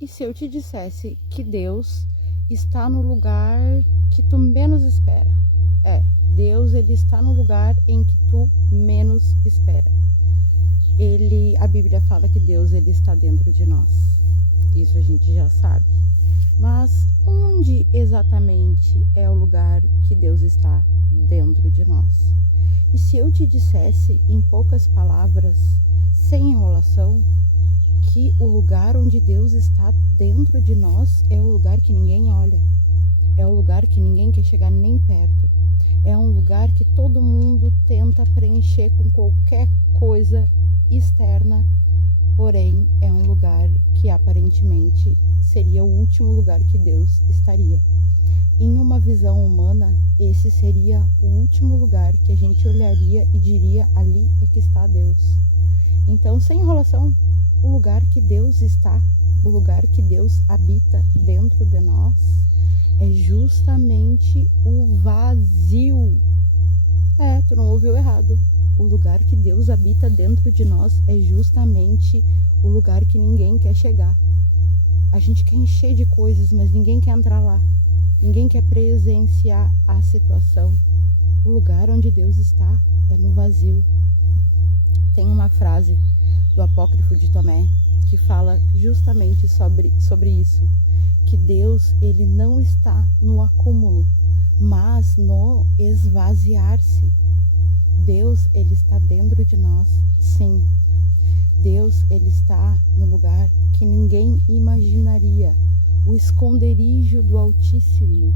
E se eu te dissesse que Deus está no lugar que tu menos espera? Deus, ele está no lugar em que tu menos espera. A Bíblia fala que Deus, ele está dentro de nós. Isso a gente já sabe. Mas onde exatamente é o lugar que Deus está dentro de nós? E se eu te dissesse, em poucas palavras, sem enrolação, que o lugar onde Deus está dentro de nós é o lugar que ninguém olha, é o lugar que ninguém quer chegar nem perto, é um lugar que todo mundo tenta preencher com qualquer coisa externa, porém é um lugar que aparentemente seria o último lugar que Deus estaria. Em uma visão humana, esse seria o último lugar que a gente olharia e diria: ali é que está Deus. Então, sem enrolação, o lugar que Deus está, o lugar que Deus habita dentro de nós, é justamente o vazio. Tu não ouviu errado. O lugar que Deus habita dentro de nós é justamente o lugar que ninguém quer chegar. A gente quer encher de coisas, mas ninguém quer entrar lá. Ninguém quer presenciar a situação. O lugar onde Deus está é no vazio. Tem uma frase do Apócrifo de Tomé que fala justamente sobre isso, que Deus, ele não está no acúmulo, mas no esvaziar-se. Deus, ele está dentro de nós, sim. Deus, ele está no lugar que ninguém imaginaria, o esconderijo do Altíssimo.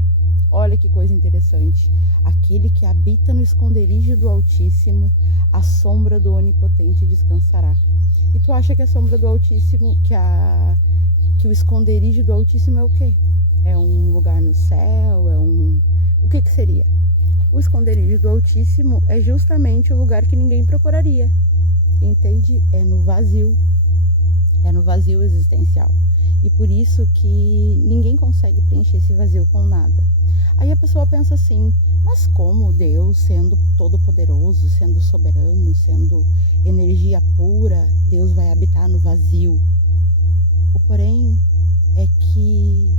Olha que coisa interessante. Aquele que habita no esconderijo do Altíssimo, a sombra do Onipotente descansará. E tu acha que a sombra do Altíssimo, que o esconderijo do Altíssimo é o quê? É um lugar no céu? O que seria? O esconderijo do Altíssimo é justamente o lugar que ninguém procuraria. Entende? É no vazio existencial. E por isso que ninguém consegue preencher esse vazio com nada. Aí a pessoa pensa assim: mas como Deus, sendo todo-poderoso, sendo soberano, sendo energia pura, Deus vai habitar no vazio? O porém é que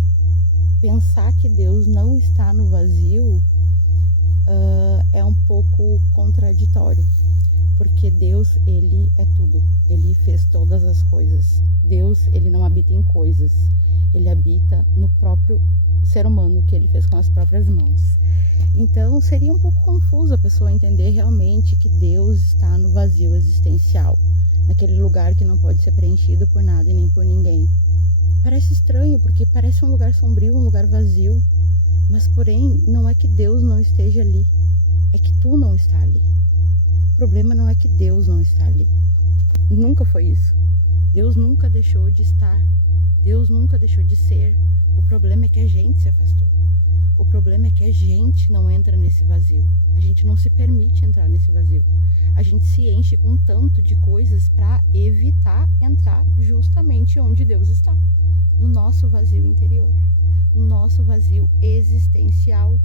pensar que Deus não está no vazio é um pouco contraditório. Porque Deus, ele é tudo. Ele fez todas as coisas. Deus, ele não habita em coisas. Ele habita no próprio ser humano que ele fez com as próprias mãos. Então, seria um pouco confuso a pessoa entender realmente que Deus está no vazio existencial, naquele lugar que não pode ser preenchido por nada e nem por ninguém. Parece estranho, porque parece um lugar sombrio, um lugar vazio. Mas, porém, não é que Deus não esteja ali. É que tu não está ali. O problema não é que Deus não está ali. Nunca foi isso. Deus nunca deixou de estar. Deus nunca deixou de ser. O problema é que a gente se afastou. O problema é que a gente não entra nesse vazio. A gente não se permite entrar nesse vazio. A gente se enche com tanto de coisas para evitar entrar justamente onde Deus está. No nosso vazio interior. No nosso vazio existencial.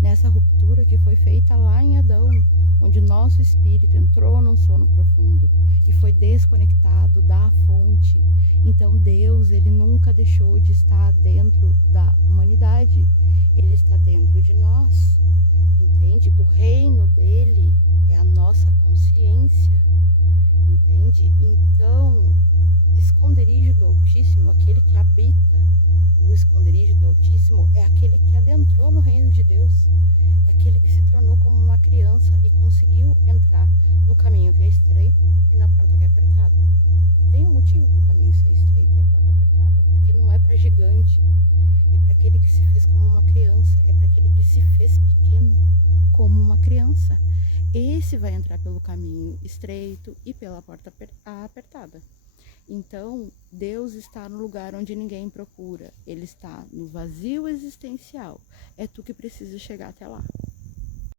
Nessa ruptura que foi feita lá em Adão, onde o nosso espírito entrou num sono profundo e foi desconectado da fonte. Então Deus, ele nunca deixou de estar dentro da humanidade. Ele está dentro de nós, entende? O reino dele é a nossa consciência, entende? Então, esconderijo do Altíssimo, aquele que habita no esconderijo do Altíssimo, é aquele que adentrou no reino de Deus. É aquele que se tornou como uma criança e conseguiu entrar no caminho que é estreito e na porta que é apertada. Tem um motivo para o caminho ser estreito e a porta apertada, porque não é para gigante, é para aquele que se fez como uma criança, é para aquele que se fez pequeno como uma criança. Esse vai entrar pelo caminho estreito e pela porta apertada. Então, Deus está no lugar onde ninguém procura. Ele está no vazio existencial. É tu que precisa chegar até lá.